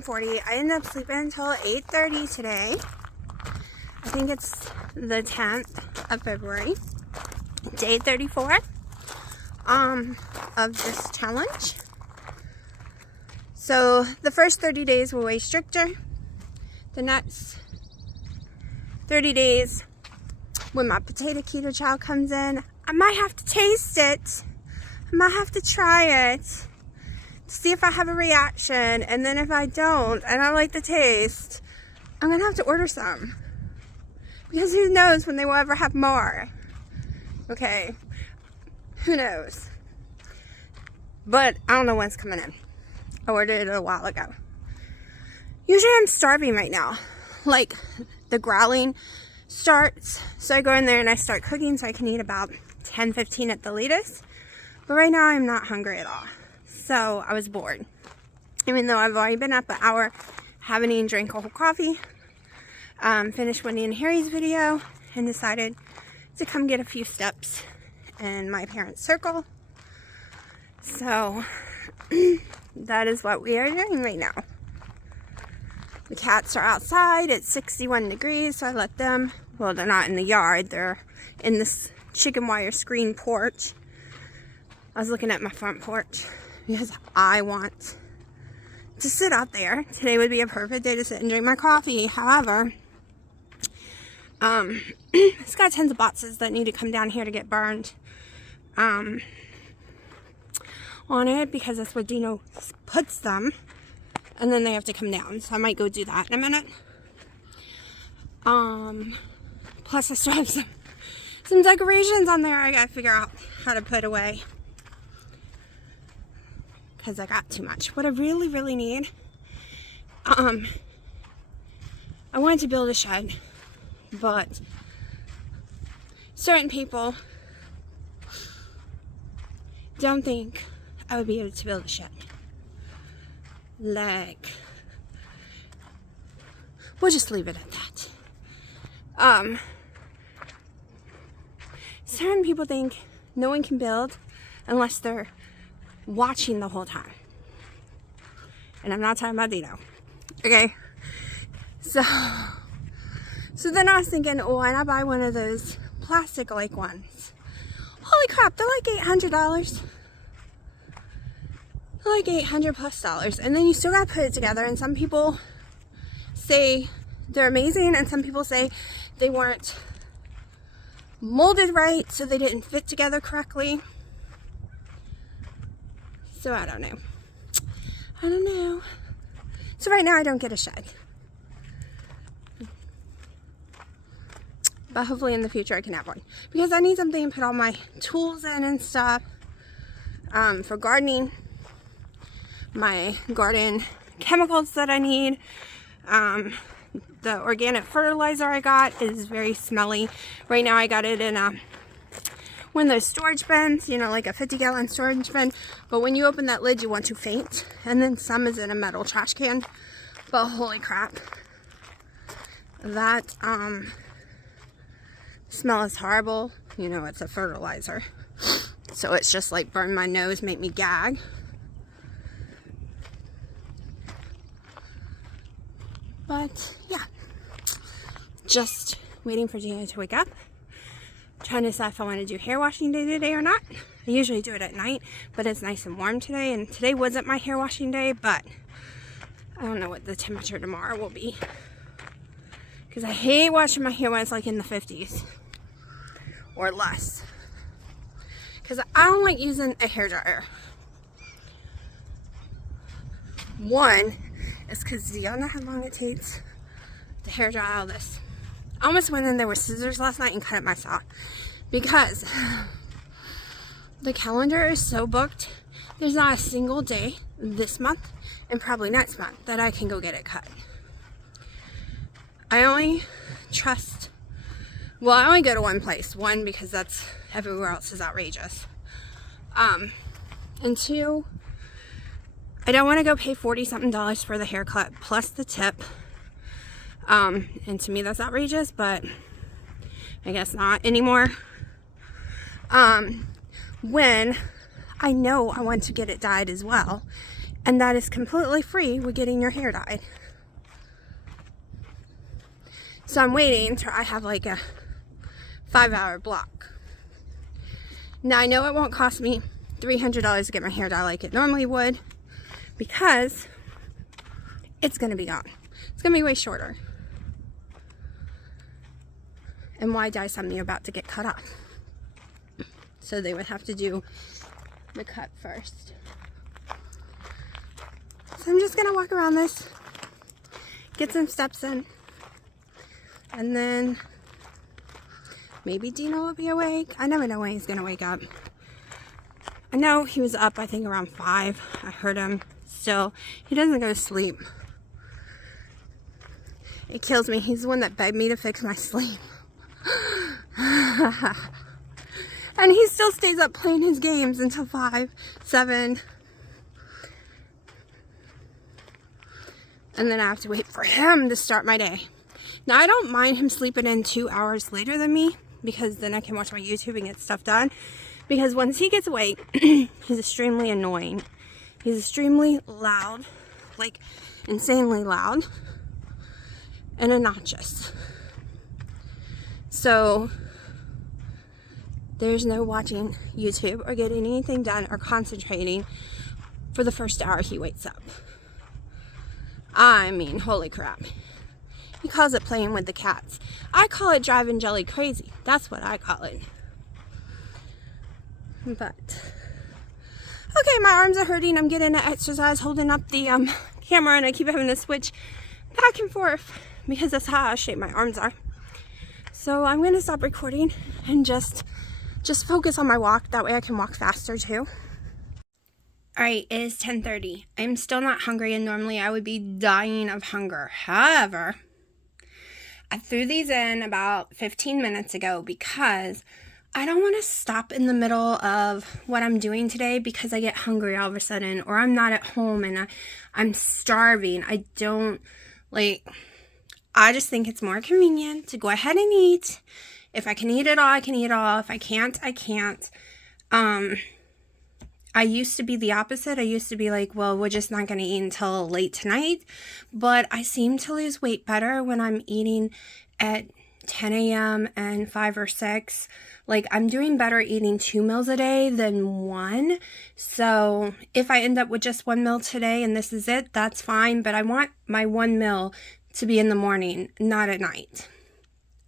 9:40. I ended up sleeping until 8:30 today. I think it's the 10th of February. Day 34 of this challenge. So the first 30 days were way stricter. The next 30 days, when my potato keto chow comes in, I might have to taste it. I might have to try it to see if I have a reaction. And then if I don't, and I like the taste, I'm gonna have to order some. Because who knows when they will ever have more. Okay, who knows? But I don't know when it's coming in. I ordered it a while ago. Usually I'm starving right now. Like, the growling starts, so I go in there and I start cooking so I can eat about 10-15 at the latest. But right now I'm not hungry at all. So I was bored. Even though I've already been up an hour, haven't even drank a whole coffee. Finished Wendy and Harry's video and decided to come get a few steps in my parents' circle. So that is what we are doing right now. The cats are outside. It's 61 degrees, so I let them, well, they're not in the yard, they're in this chicken wire screen porch. I was looking at my front porch because I want to sit out there. Today would be a perfect day to sit and drink my coffee. However, it's got tons of boxes that need to come down here to get burned on it, because that's where Dino puts them, and then they have to come down. So I might go do that in a minute. Plus I still have some decorations on there I gotta figure out how to put away, because I got too much. What I really need, I wanted to build a shed, but certain people don't think I would be able to build a shed. Like, we'll just leave it at that. Certain people think no one can build unless they're watching the whole time. And I'm not talking about Dino. Okay? So then I was thinking, oh, why not buy one of those plastic-like ones? Holy crap, they're like $800. They're like $800+. And then you still gotta put it together, and some people say they're amazing, and some people say they weren't molded right, so they didn't fit together correctly. So I don't know. So right now I don't get a shed. But hopefully in the future I can have one. Because I need something to put all my tools in and stuff. For gardening. My garden chemicals that I need. The organic fertilizer I got is very smelly. Right now I got it in one of those storage bins, you know, like a 50-gallon storage bin. But when you open that lid, you want to faint. And then some is in a metal trash can. But holy crap. That smell is horrible. You know, it's a fertilizer. So it's just like burn my nose, make me gag. But yeah, just waiting for Gina to wake up. Trying to decide if I want to do hair washing day today or not. I usually do it at night, but it's nice and warm today, and today wasn't my hair washing day, but I don't know what the temperature tomorrow will be, because I hate washing my hair when it's like in the 50s or less, because I don't like using a hairdryer. One is because, do y'all know how long it takes to hair dry all this? I almost went in there with scissors last night and cut it myself, because the calendar is so booked. There's not a single day this month and probably next month that I can go get it cut. I only trust, well, I only go to one place. One, because that's everywhere else is outrageous. And two, I don't want to go pay $40-something for the haircut plus the tip. And to me that's outrageous, but I guess not anymore. When I know I want to get it dyed as well, And that is completely free with getting your hair dyed. So I'm waiting until I have like a 5-hour block. Now I know it won't cost me $300 to get my hair dyed like it normally would, because it's going to be gone. It's going to be way shorter. And why dye something about to get cut off? So they would have to do the cut first. So I'm just going to walk around this, get some steps in, and then maybe Dino will be awake. I never know when he's going to wake up. I know he was up, I think, around 5. I heard him still. He doesn't go to sleep. It kills me. He's the one that begged me to fix my sleep. And he still stays up playing his games until 5, 7. And then I have to wait for him to start my day. Now, I don't mind him sleeping in 2 hours later than me, because then I can watch my YouTube and get stuff done. Because once he gets awake, he's extremely annoying. He's extremely loud, like insanely loud, and obnoxious. So there's no watching YouTube or getting anything done or concentrating for the first hour he wakes up. I mean, holy crap. He calls it playing with the cats. I call it driving Jelly crazy. That's what I call it. But, okay, my arms are hurting. I'm getting an exercise holding up the camera, and I keep having to switch back and forth because that's how out of shape my arms are. So I'm going to stop recording and just focus on my walk. That way I can walk faster too. Alright, it is 10:30. I'm still not hungry, and normally I would be dying of hunger. However, I threw these in about 15 minutes ago because I don't want to stop in the middle of what I'm doing today because I get hungry all of a sudden, or I'm not at home and I'm starving. I just think it's more convenient to go ahead and eat. If I can eat it all, I can eat it all. If I can't, I can't. I used to be the opposite. I used to be like, well, we're just not going to eat until late tonight. But I seem to lose weight better when I'm eating at 10 a.m. and 5 or 6. Like, I'm doing better eating 2 meals a day than 1. So if I end up with just 1 meal today and this is it, that's fine. But I want my 1 meal to be in the morning, not at night.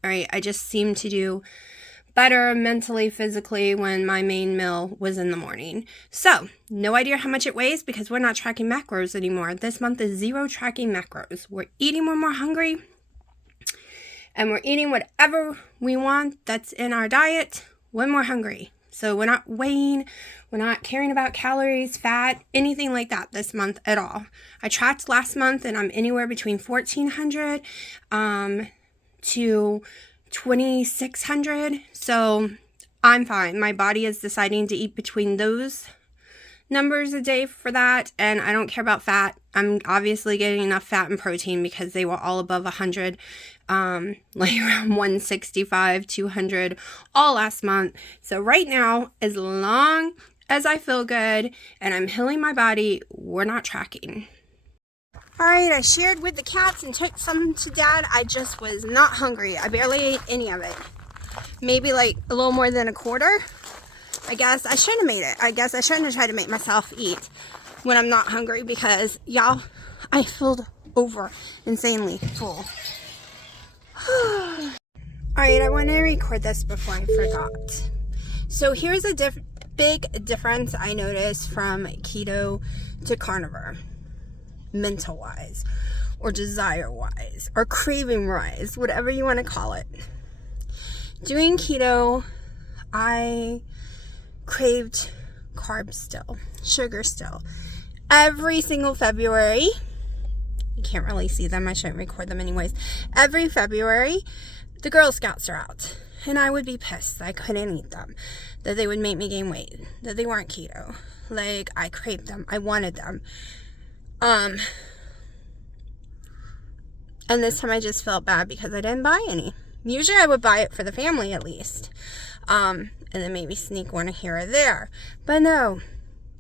All right, I just seem to do better mentally, physically when my main meal was in the morning. So, no idea how much it weighs because we're not tracking macros anymore. This month is 0 tracking macros. We're eating when we're hungry, and we're eating whatever we want that's in our diet when we're hungry. So we're not weighing, we're not caring about calories, fat, anything like that this month at all. I tracked last month and I'm anywhere between 1,400 to 2,600. So I'm fine. My body is deciding to eat between those numbers a day for that, and I don't care about fat. I'm obviously getting enough fat and protein because they were all above 100, like around 165, 200 all last month. So right now, as long as I feel good and I'm healing my body, we're not tracking. Alright, I shared with the cats and took some to Dad. I just was not hungry. I barely ate any of it. Maybe like a little more than a quarter. I guess I shouldn't have made it. I guess I shouldn't have tried to make myself eat when I'm not hungry because, y'all, I filled over insanely full. Alright, I want to record this before I forgot. So here's a big difference I noticed from keto to carnivore. Mental-wise, or desire-wise, or craving-wise, whatever you want to call it. Doing keto, I craved carbs still, sugar still. Every single February, you can't really see them, I shouldn't record them anyways. Every February, the Girl Scouts are out, and I would be pissed that I couldn't eat them, that they would make me gain weight, that they weren't keto. Like, I craved them, I wanted them. And this time I just felt bad because I didn't buy any. Usually I would buy it for the family at least. And then maybe sneak one here or there. But no,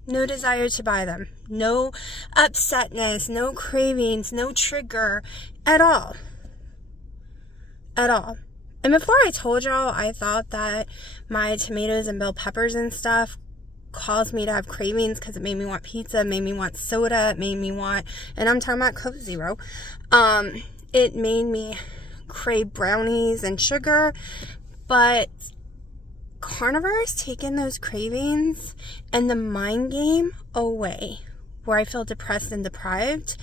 No desire to buy them. No upsetness, no cravings, no trigger at all. At all. And before I told y'all, I thought that my tomatoes and bell peppers and stuff caused me to have cravings because it made me want pizza, made me want soda, it made me want, and I'm talking about Coke Zero. It made me crave brownies and sugar, but carnivore has taken those cravings and the mind game away, where I feel depressed and deprived.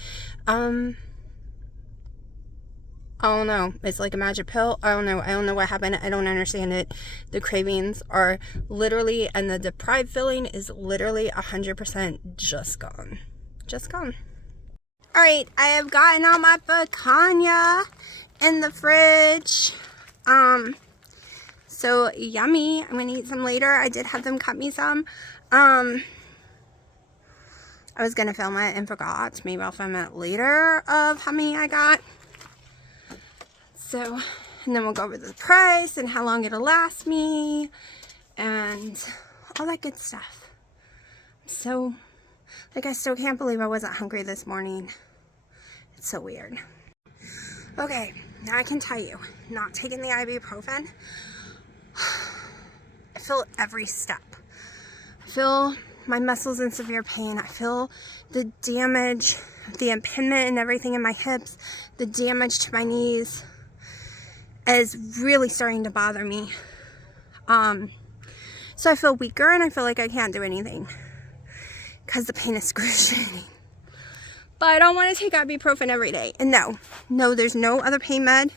I don't know. It's like a magic pill. I don't know what happened. I don't understand it. The cravings are literally, and the deprived feeling is literally 100% just gone. Just gone. All right, I have gotten all my picanha in the fridge. So yummy. I'm gonna eat some later. I did have them cut me some. I was gonna film it and forgot. Maybe I'll film it later of how many I got. So, and then we'll go over the price and how long it'll last me and all that good stuff. So, like, I still can't believe I wasn't hungry this morning. It's so weird. Okay, now I can tell you, not taking the ibuprofen, I feel every step. I feel my muscles in severe pain. I feel the damage, the impingement and everything in my hips, the damage to my knees is really starting to bother me. So I feel weaker and I feel like I can't do anything because the pain is excruciating. But I don't want to take ibuprofen every day. And no, there's no other pain med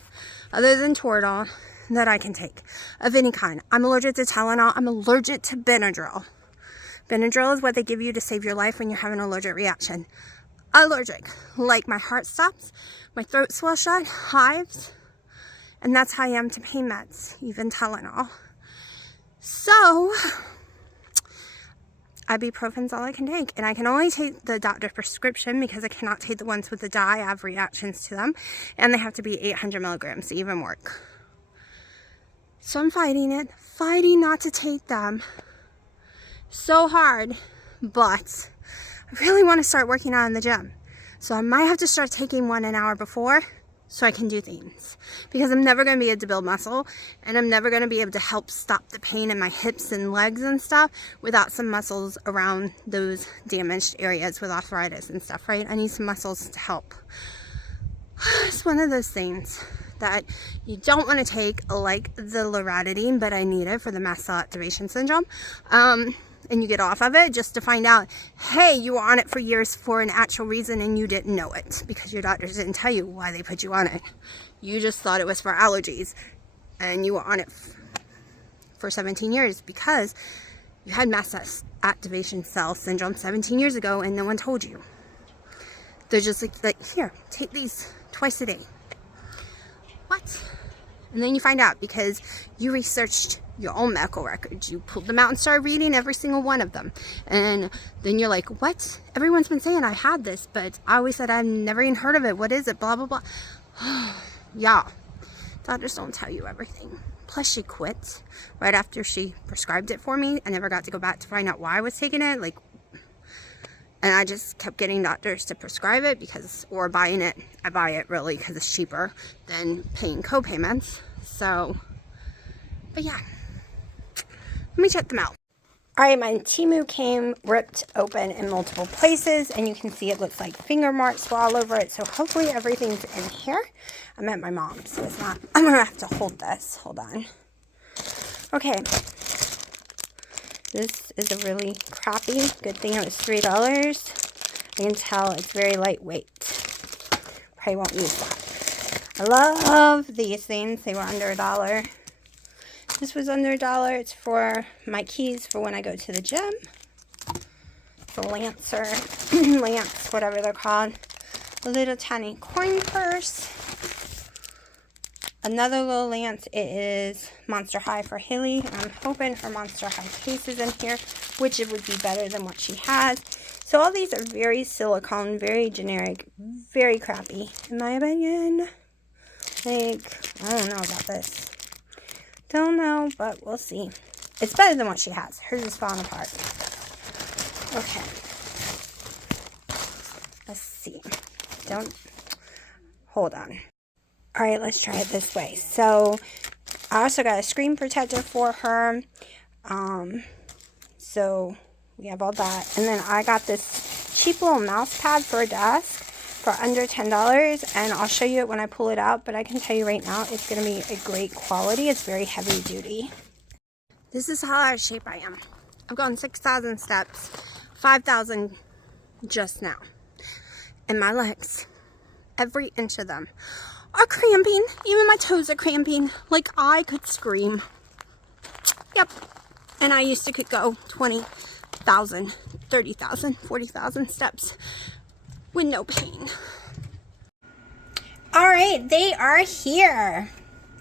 other than Toradol that I can take of any kind. I'm allergic to Tylenol. I'm allergic to Benadryl. Benadryl is what they give you to save your life when you're having an allergic reaction. Allergic. Like my heart stops, my throat swells shut, hives. And that's how I am to pain meds, even Tylenol. So, ibuprofen's all I can take. And I can only take the doctor's prescription because I cannot take the ones with the dye. I have reactions to them. And they have to be 800 milligrams to even work. So I'm fighting it. Fighting not to take them. So hard. But I really want to start working out in the gym. So I might have to start taking one an hour before, so I can do things, because I'm never going to be able to build muscle, and I'm never going to be able to help stop the pain in my hips and legs and stuff without some muscles around those damaged areas with arthritis and stuff, right? I need some muscles to help. It's one of those things that you don't want to take, like the loratadine, but I need it for the mast cell activation syndrome. And you get off of it just to find out, hey, you were on it for years for an actual reason and you didn't know it because your doctors didn't tell you why they put you on it. You just thought it was for allergies and you were on it for 17 years because you had mast cell activation cell syndrome 17 years ago and no one told you. They're just like, here, take these twice a day. What? And then you find out because you researched your own medical records. You pulled them out and started reading every single one of them. And then you're like, what? Everyone's been saying I had this, but I always said I've never even heard of it. What is it? Blah, blah, blah. Yeah. Doctors don't tell you everything. Plus she quit right after she prescribed it for me. I never got to go back to find out why I was taking it. And I just kept getting doctors to prescribe it because, or buying it. I buy it really because it's cheaper than paying co-payments. So, but yeah. Let me check them out. Alright, my Temu came ripped open in multiple places, and you can see it looks like finger marks were all over it, so hopefully everything's in here. I'm at my mom's, so it's not, I'm going to have to hold this. Hold on. Okay. This is a really crappy, good thing it was $3. I can tell it's very lightweight. Probably won't use that. I love these things. They were under $1. This was under $1. It's for my keys for when I go to the gym. The Lancer, Lance, whatever they're called. A little tiny coin purse. Another little Lance. It is Monster High for Haley. I'm hoping her Monster High case is in here, which it would be better than what she has. So all these are very silicone, very generic, very crappy, in my opinion. Like, I don't know about this. Don't know, but we'll see. It's better than what she has. Hers is falling apart. Okay. Let's see. Hold on. All right, let's try it this way. So I also got a screen protector for her. So we have all that. And then I got this cheap little mouse pad for a desk for under $10. And I'll show you it when I pull it out. But I can tell you right now, it's going to be a great quality. It's very heavy duty. This is how out of shape I am. I've gone 6,000 steps, 5,000 just now. And my legs, every inch of them, are cramping. Even my toes are cramping. Like I could scream. Yep. And I used to could go 20,000, 30,000, 40,000 steps with no pain. All right, they are here.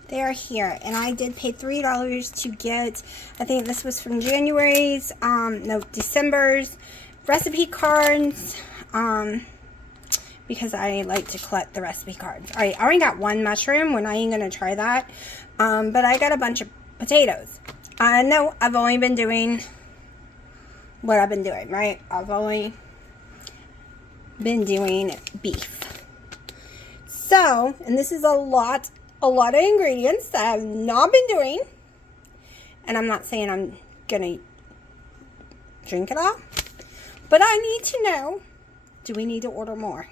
They are here. And I did pay $3 to get, I think this was from January's, December's recipe cards. Because I like to collect the recipe cards. All right, I already got one mushroom. We're not even going to try that. But I got a bunch of potatoes. I know I've only been doing what I've been doing, right? I've only been doing beef. So, and this is a lot of ingredients that I've not been doing. And I'm not saying I'm going to drink it all. But I need to know, do we need to order more?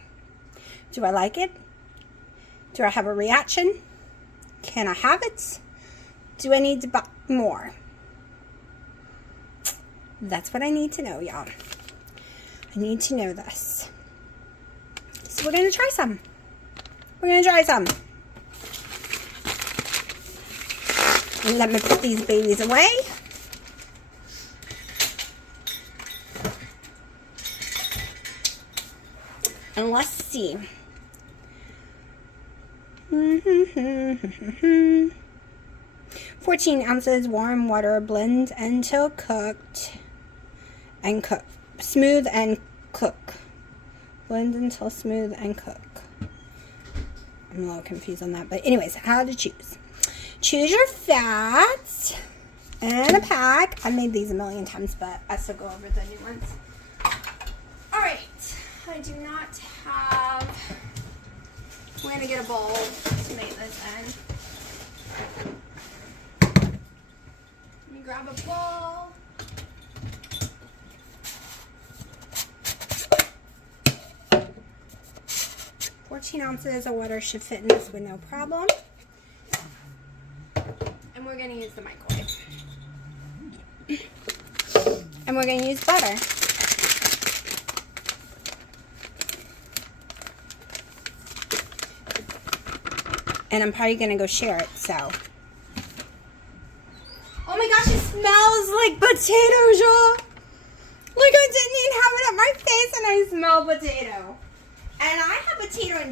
Do I like it? Do I have a reaction? Can I have it? Do I need to buy more? That's what I need to know, y'all. I need to know this. So we're going to try some. We're going to try some. And let me put these babies away. And let's see. 14 ounces warm water, blend until cooked and cook. Smooth and cook. Blend until smooth and cook. I'm a little confused on that, but anyways, how to choose. Choose your fats and a pack. I made these a million times, but I still go over the new ones. All right, I do not have, we're going to get a bowl to make this in. Let me grab a bowl. $14 ounces of water should fit in this with no problem. And we're going to use the microwave. And we're going to use butter. And I'm probably going to go share it, so. Oh my gosh, it smells like potatoes, y'all. Like I didn't even have it at my face and I smell potato. And I had potato in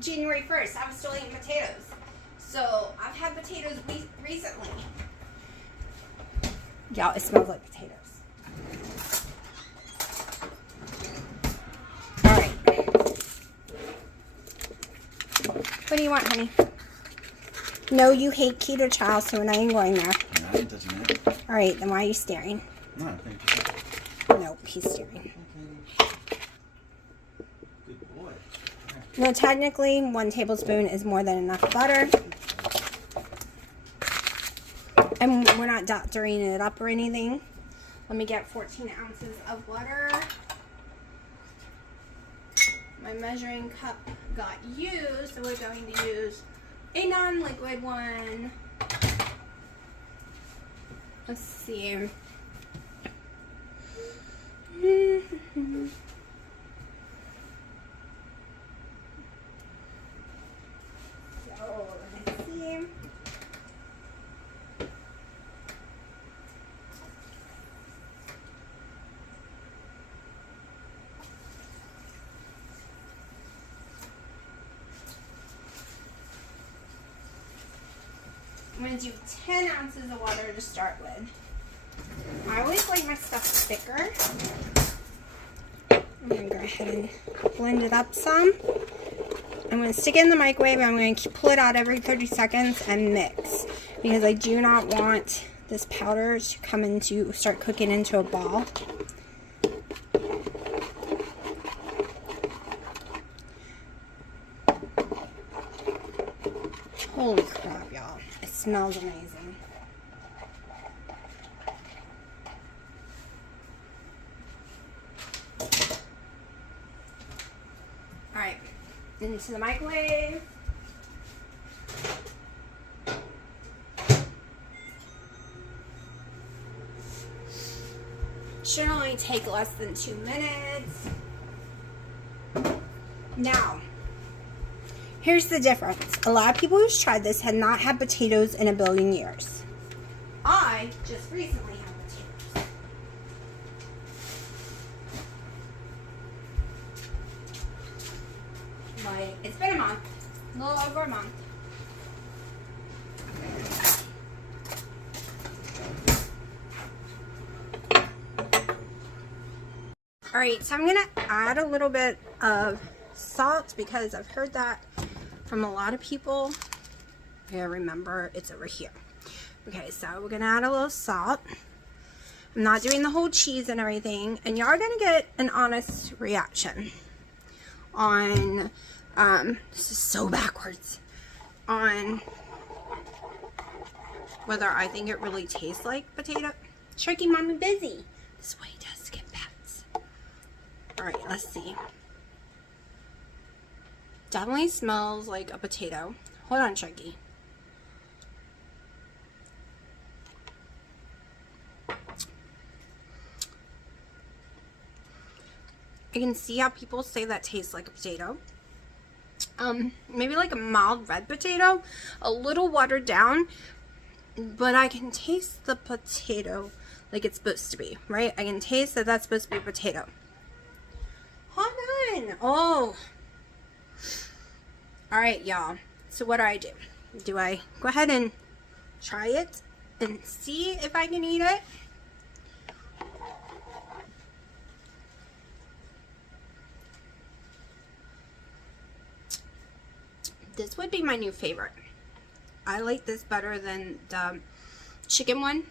January 1st. I was still eating potatoes. So I've had potatoes recently. Y'all, it smells like potatoes. What do you want, honey? No, you hate keto chow, so we're not even going there. No, it doesn't matter. All right, then why are you staring? No, thank you. Nope, he's staring. Good boy. No, technically, 1 tablespoon is more than enough butter. And we're not doctoring it up or anything. Let me get 14 ounces of butter. My measuring cup got used, so we're going to use a non-liquid one. Let's see. So, let's see. I'm going to do 10 ounces of water to start with. I always like my stuff thicker. I'm going to go ahead and blend it up some. I'm going to stick it in the microwave. I'm going to pull it out every 30 seconds and mix. Because I do not want this powder to start cooking into a ball. smells amazing. Alright, into the microwave. Should only take less than 2 minutes. Now, here's the difference. A lot of people who've tried this had not had potatoes in a billion years. I just recently had potatoes. Like, it's been a month. A little over a month. Alright, so I'm going to add a little bit of salt because I've heard that from a lot of people. Yeah, remember, it's over here. Okay, so we're going to add a little salt. I'm not doing the whole cheese and everything, and y'all are going to get an honest reaction on, this is so backwards, on whether I think it really tastes like potato. Sharky Mommy busy. This way does get pets. Alright, let's see. Definitely smells like a potato. Hold on, Sharky. I can see how people say that tastes like a potato. Maybe like a mild red potato, a little watered down, but I can taste the potato like it's supposed to be, right? I can taste that that's supposed to be a potato. Hold on. Oh. Alright, y'all. So what do? Do I go ahead and try it and see if I can eat it? This would be my new favorite. I like this better than the chicken one.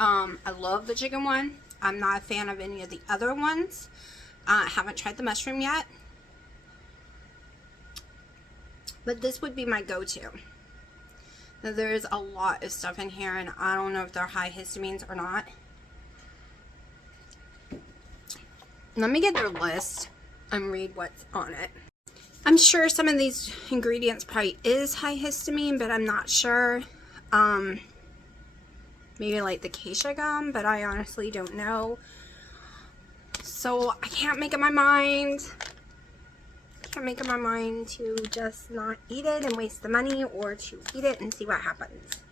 I love the chicken one. I'm not a fan of any of the other ones. I haven't tried the mushroom yet. But this would be my go-to. Now, there's a lot of stuff in here, and I don't know if they're high histamines or not. Let me get their list and read what's on it. I'm sure some of these ingredients probably is high histamine, but I'm not sure. Maybe like the acacia gum, but I honestly don't know. So I can't make up my mind. Can't make up my mind to just not eat it and waste the money, or to eat it and see what happens.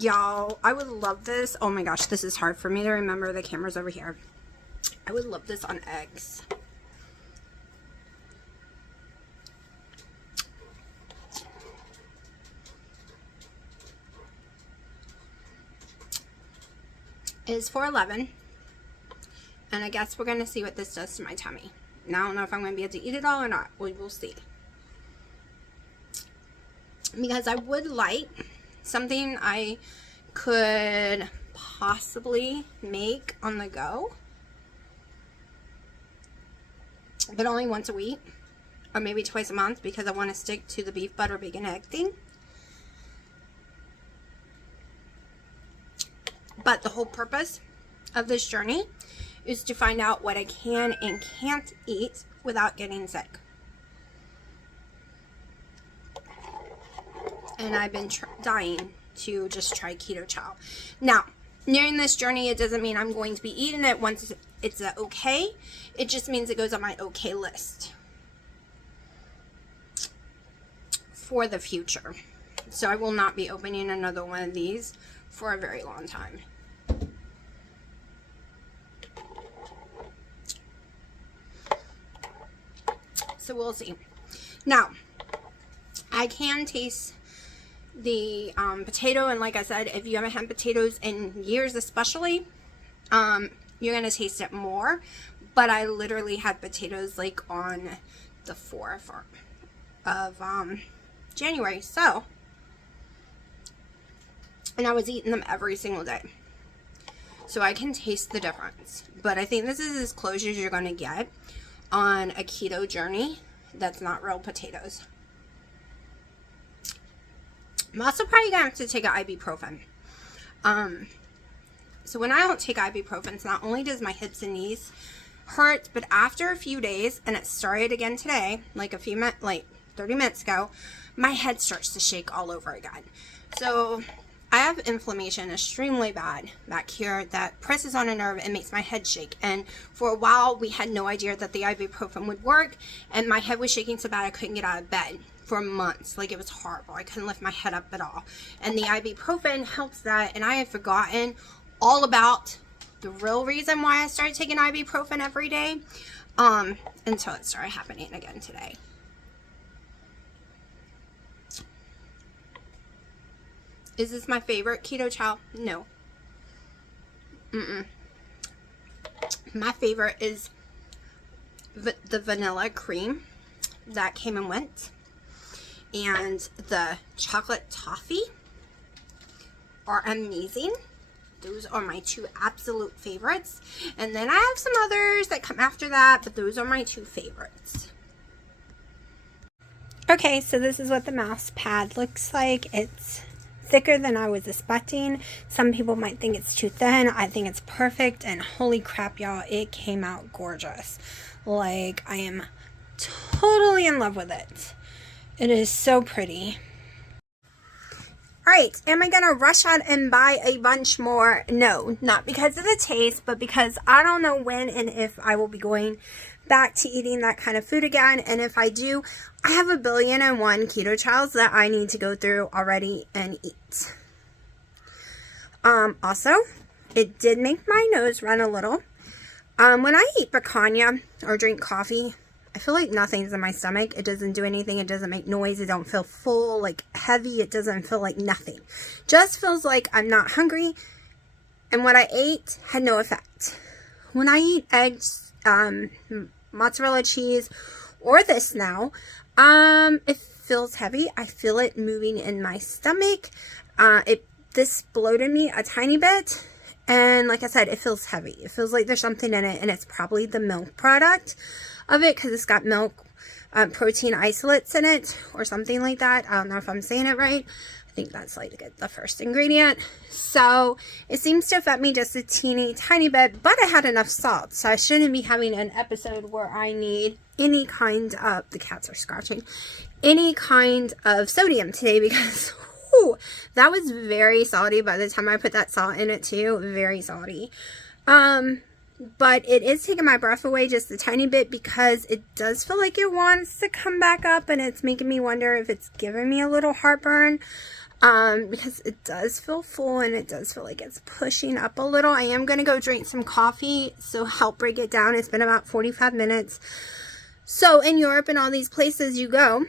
Y'all, I would love this. Oh my gosh, this is hard for me to remember. The camera's over here. I would love this on eggs. It is 4:11, and I guess we're going to see what this does to my tummy. Now, I don't know if I'm going to be able to eat it all or not. We will see. Because I would like something I could possibly make on the go, but only once a week, or maybe twice a month, because I want to stick to the beef, butter, bacon, egg thing. But the whole purpose of this journey is to find out what I can and can't eat without getting sick. And I've been dying to just try keto chow. Now, during this journey, it doesn't mean I'm going to be eating it once it's a okay. It just means it goes on my okay list for the future. So I will not be opening another one of these for a very long time. So we'll see. Now, I can taste the potato, and like I said, if you haven't had potatoes in years especially, you're going to taste it more. But I literally had potatoes like on the 4th of January. So, and I was eating them every single day. So I can taste the difference. But I think this is as close as you're going to get on a keto journey. that's not real potatoes. I'm also probably gonna have to take an ibuprofen. So when I don't take ibuprofen, not only does my hips and knees hurt, but after a few days, and it started again today, like 30 minutes ago, my head starts to shake all over again. So I have inflammation extremely bad back here that presses on a nerve and makes my head shake. And for a while, we had no idea that the ibuprofen would work, and my head was shaking so bad I couldn't get out of bed for months. Like, it was horrible. I couldn't lift my head up at all. And the ibuprofen helps that, and I had forgotten all about the real reason why I started taking ibuprofen every day until it started happening again today. Is this my favorite keto chow? No. My favorite is the vanilla cream that came and went, and the chocolate toffee are amazing. Those are my two absolute favorites. And then I have some others that come after that, but those are my two favorites. Okay, so this is what the mouse pad looks like. It's thicker than I was expecting. Some people might think it's too thin. I think it's perfect, and holy crap, y'all, it came out gorgeous. Like, I am totally in love with it. It is so pretty. Alright, am I going to rush out and buy a bunch more? No, not because of the taste, but because I don't know when and if I will be going back to eating that kind of food again. And if I do, I have 1,000,001 keto chows that I need to go through already and eat. Also, it did make my nose run a little. When I eat picanha or drink coffee, I feel like nothing's in my stomach. It doesn't do anything. It doesn't make noise. It don't feel full, like heavy. It doesn't feel like nothing. Just feels like I'm not hungry. And what I ate had no effect. When I eat eggs, mozzarella cheese, or this now, it feels heavy. I feel it moving in my stomach. This bloated me a tiny bit. And like I said, it feels heavy. It feels like there's something in it, and it's probably the milk product of it, because it's got milk protein isolates in it or something like that. I don't know if I'm saying it right. I think that's like the first ingredient. So it seems to affect me just a teeny tiny bit, but I had enough salt, so I shouldn't be having an episode where I need any kind of, the cats are scratching, any kind of sodium today, because whew, that was very salty by the time I put that salt in it too. Very salty. But it is taking my breath away just a tiny bit, because it does feel like it wants to come back up, and it's making me wonder if it's giving me a little heartburn, because it does feel full and it does feel like it's pushing up a little. I am going to go drink some coffee, so help break it down. It's been about 45 minutes. So in Europe and all these places you go,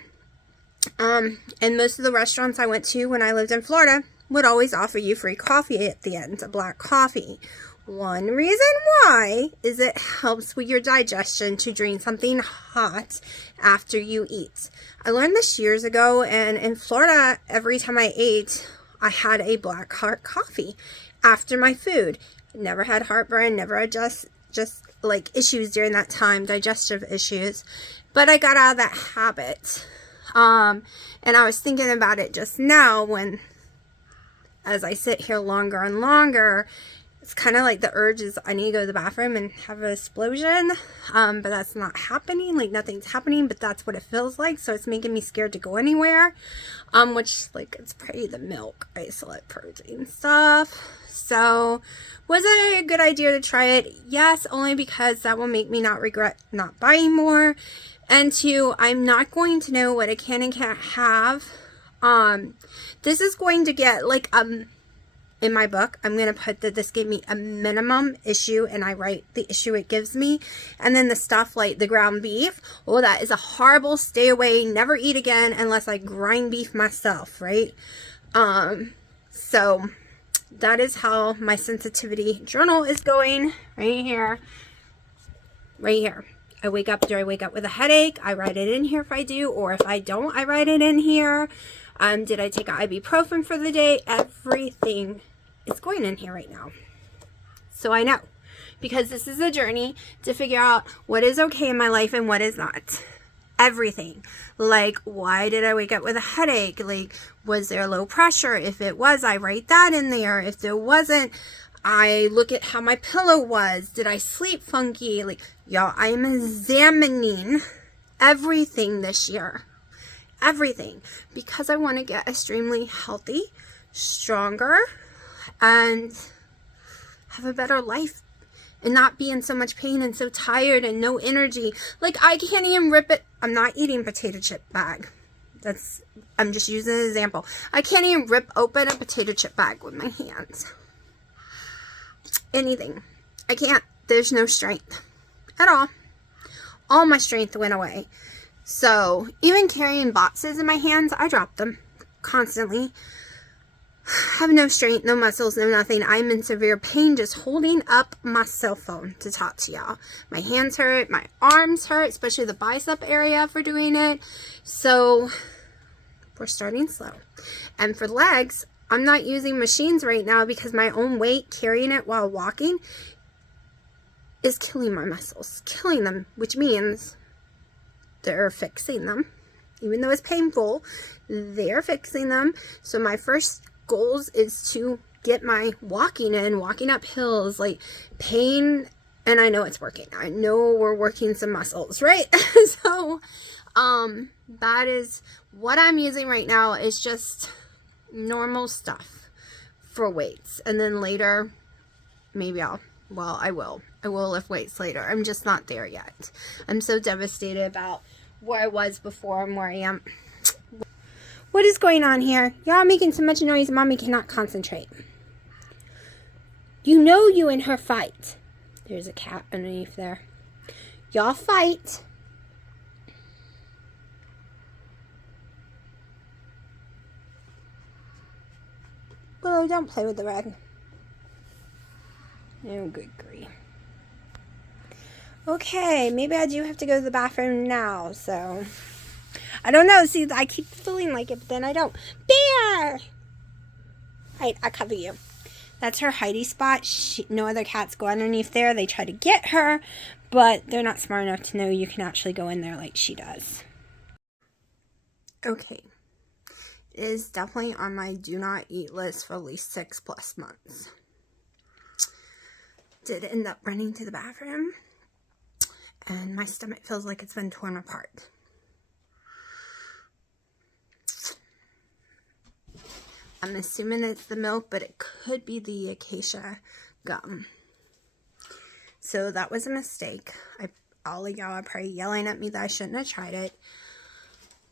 and most of the restaurants I went to when I lived in Florida would always offer you free coffee at the end, a black coffee. One reason why is it helps with your digestion to drink something hot after you eat. I learned this years ago, and in Florida, every time I ate, I had a black hot coffee after my food. Never had heartburn, never just like issues during that time, digestive issues. But I got out of that habit. And I was thinking about it just now when, as I sit here longer and longer, it's kind of like the urge is I need to go to the bathroom and have an explosion, but that's not happening. Like, nothing's happening, but that's what it feels like. So it's making me scared to go anywhere, which, like, it's probably the milk isolate protein stuff. So was it a good idea to try it? Yes, only because that will make me not regret not buying more. And two, I'm not going to know what I can and can't have. This is going to get like in my book, I'm going to put that this gave me a minimum issue, and I write the issue it gives me. And then the stuff like the ground beef, oh, that is a horrible, stay away, never eat again unless I grind beef myself, right? So that is how my sensitivity journal is going right here. Right here. I wake up, do I wake up with a headache? I write it in here if I do, or if I don't, I write it in here. Did I take an ibuprofen for the day? Everything is going in here right now. So I know, because this is a journey to figure out what is okay in my life and what is not. everything. Like, why did I wake up with a headache? Like, was there low pressure? If it was, I write that in there. If there wasn't, I look at how my pillow was. Did I sleep funky? Like, y'all, I am examining everything this year. Everything. Because I want to get extremely healthy, stronger, and have a better life. And not be in so much pain and so tired and no energy. Like, I can't even rip it. I'm not eating potato chip bag. I'm just using an example. I can't even rip open a potato chip bag with my hands. Anything. I can't. There's no strength at all. All my strength went away. So, even carrying boxes in my hands, I drop them constantly. Have no strength, no muscles, no nothing. I'm in severe pain just holding up my cell phone to talk to y'all. My hands hurt, my arms hurt, especially the bicep area for doing it. So we're starting slow. And for legs, I'm not using machines right now because my own weight carrying it while walking is killing my muscles, killing them, which means they're fixing them. Even though it's painful, they're fixing them. So my first goals is to get my walking in, walking up hills, like pain, and I know it's working. I know we're working some muscles, right? So that is what I'm using right now, is just normal stuff for weights. And then later, maybe I will lift weights later. I'm just not there yet. I'm so devastated about where I was before and where I am. What is going on here? Y'all making so much noise, Mommy cannot concentrate. You know you and her fight. There's a cat underneath there. Y'all fight. Willow, don't play with the rug. Oh, good grief. Okay, maybe I do have to go to the bathroom now, so I don't know. See, I keep feeling like it, but then I don't. Bear! Right, I cover you. That's her hidey spot. No other cats go underneath there. They try to get her, but they're not smart enough to know you can actually go in there like she does. Okay. It is definitely on my do not eat list for at least 6+ months. Did end up running to the bathroom, and my stomach feels like it's been torn apart. I'm assuming it's the milk, but it could be the acacia gum. So that was a mistake. All of y'all are probably yelling at me that I shouldn't have tried it,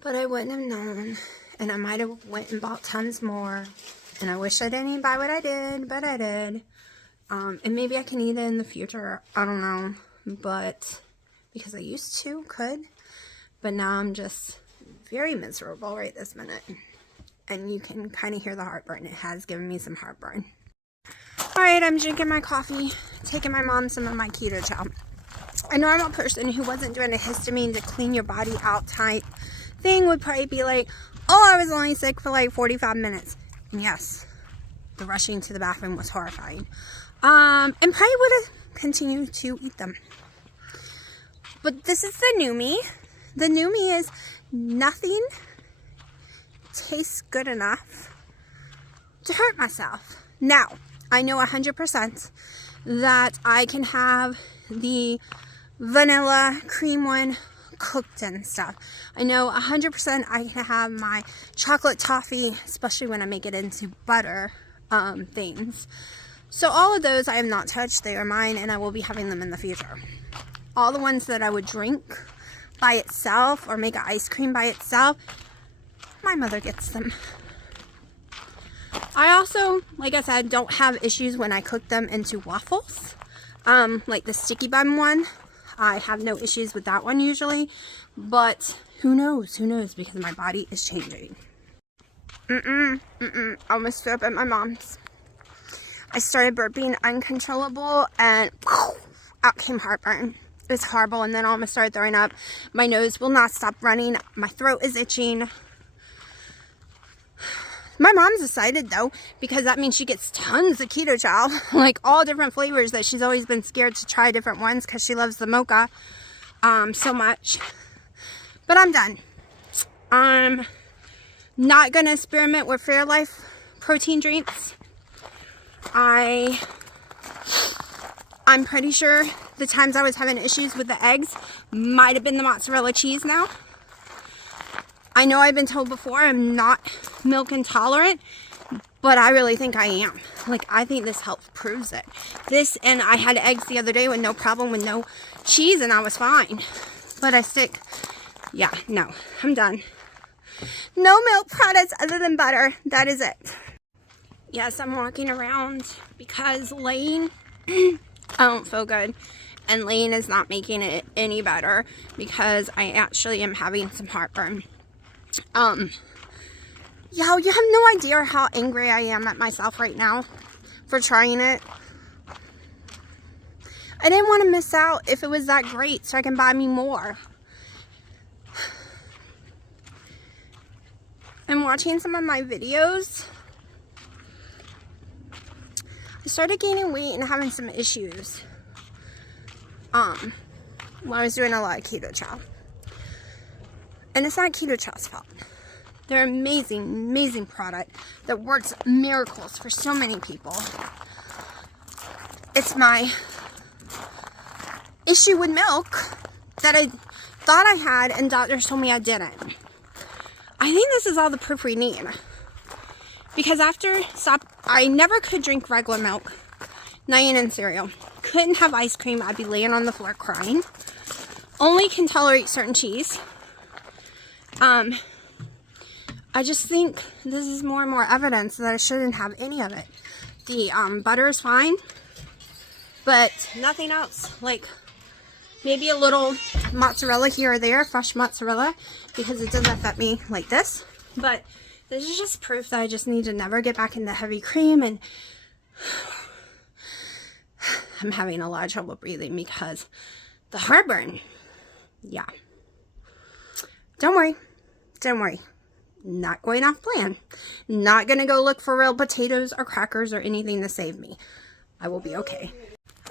but I wouldn't have known, and I might have went and bought tons more, and I wish I didn't even buy what I did, but I did. And maybe I can eat it in the future. I don't know, but because I used to, but now I'm just very miserable right this minute. And you can kind of hear the heartburn. It has given me some heartburn. Alright, I'm drinking my coffee, taking my mom some of my keto chow. A normal person who wasn't doing a histamine to clean your body out type thing would probably be like, oh, I was only sick for like 45 minutes. And yes, the rushing to the bathroom was horrifying. And probably would have continued to eat them. But this is the new me. The new me is nothing tastes good enough to hurt myself. Now, I know 100% that I can have the vanilla cream one cooked and stuff. I know 100% I can have my chocolate toffee, especially when I make it into butter things. So all of those I have not touched. They are mine, and I will be having them in the future. All the ones that I would drink by itself or make an ice cream by itself, my mother gets them. I also, like I said, don't have issues when I cook them into waffles. Like the sticky bun one. I have no issues with that one usually. But who knows? Who knows? Because my body is changing. I almost threw up at my mom's. I started burping uncontrollable, and out came heartburn. It's horrible, and then I almost started throwing up. My nose will not stop running. My throat is itching. My mom's excited though, because that means she gets tons of keto chow, like all different flavors that she's always been scared to try different ones because she loves the mocha so much. But I'm done. I'm not going to experiment with Fairlife protein drinks. I'm pretty sure the times I was having issues with the eggs might have been the mozzarella cheese now. I know I've been told before I'm not milk intolerant, but I really think I am. Like, I think this health proves it. This, and I had eggs the other day with no problem, with no cheese, and I was fine. But yeah, no, I'm done. No milk products other than butter. That is it. Yes, I'm walking around because laying, I don't feel good. And laying is not making it any better because I actually am having some heartburn. Yeah, you have no idea how angry I am at myself right now for trying it. I didn't want to miss out if it was that great so I can buy me more. I'm watching some of my videos. I started gaining weight and having some issues when I was doing a lot of keto chow. And it's not keto chow's fault. They're amazing, amazing product that works miracles for so many people. It's my issue with milk that I thought I had and doctors told me I didn't. I think this is all the proof we need. Because I never could drink regular milk, not even in cereal. Couldn't have ice cream, I'd be laying on the floor crying. Only can tolerate certain cheese. I just think this is more and more evidence that I shouldn't have any of it. The butter is fine, but nothing else. Like maybe a little mozzarella here or there, fresh mozzarella, because it doesn't affect me like this. But this is just proof that I just need to never get back into heavy cream, and I'm having a lot of trouble breathing because the heartburn. Yeah. Don't worry. Don't worry. Not going off plan. Not going to go look for real potatoes or crackers or anything to save me. I will be okay.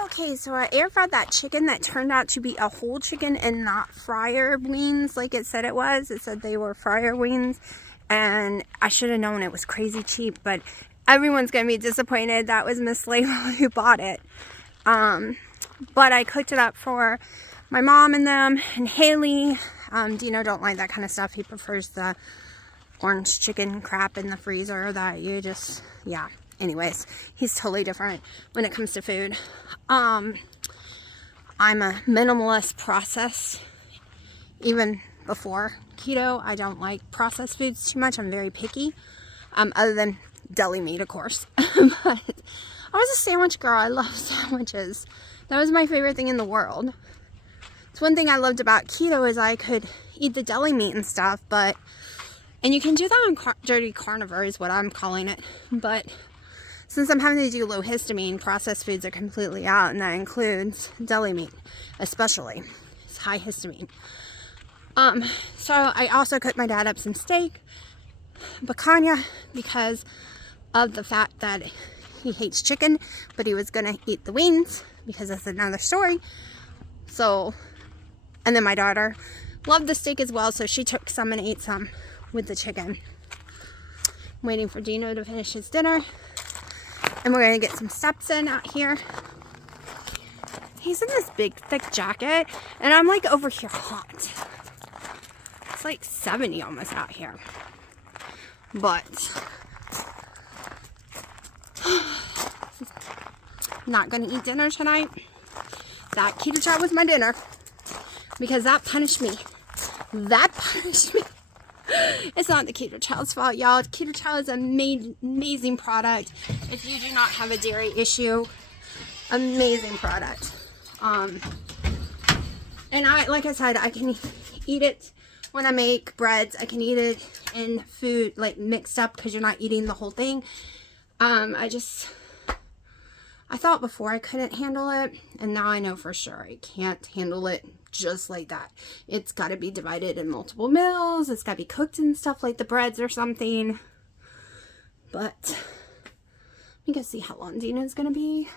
Okay, so I air fried that chicken that turned out to be a whole chicken and not fryer wings like it said it was. It said they were fryer wings, and I should have known it was crazy cheap, but everyone's going to be disappointed. That was Miss Layla who bought it. But I cooked it up for my mom and them and Haley. Dino don't like that kind of stuff. He prefers the orange chicken crap in the freezer that you just, yeah. Anyways, he's totally different when it comes to food. I'm a minimalist process. Even before keto, I don't like processed foods too much. I'm very picky. Other than deli meat, of course. But I was a sandwich girl. I love sandwiches. That was my favorite thing in the world. It's one thing I loved about keto is I could eat the deli meat and stuff, and you can do that on dirty carnivore is what I'm calling it. But since I'm having to do low histamine, processed foods are completely out, and that includes deli meat, especially. It's high histamine. So I also cooked my dad up some steak, picanha, because of the fact that he hates chicken, but he was gonna eat the wings because that's another story. So, and then my daughter loved the steak as well, so she took some and ate some with the chicken. I'm waiting for Dino to finish his dinner, and we're gonna get some steps in out here. He's in this big thick jacket, and I'm like over here hot. It's like 70 almost out here, but not gonna eat dinner tonight. That keto chow was my dinner because that punished me. That punished me. It's not the keto chow's fault, y'all. Keto chow is an amazing product if you do not have a dairy issue. Amazing product. And like I said, I can eat it when I make breads. I can eat it in food, like mixed up, because you're not eating the whole thing. I thought before I couldn't handle it, and now I know for sure I can't handle it just like that. It's got to be divided in multiple meals. It's got to be cooked in stuff like the breads or something. But you can see how long Dino's going to be.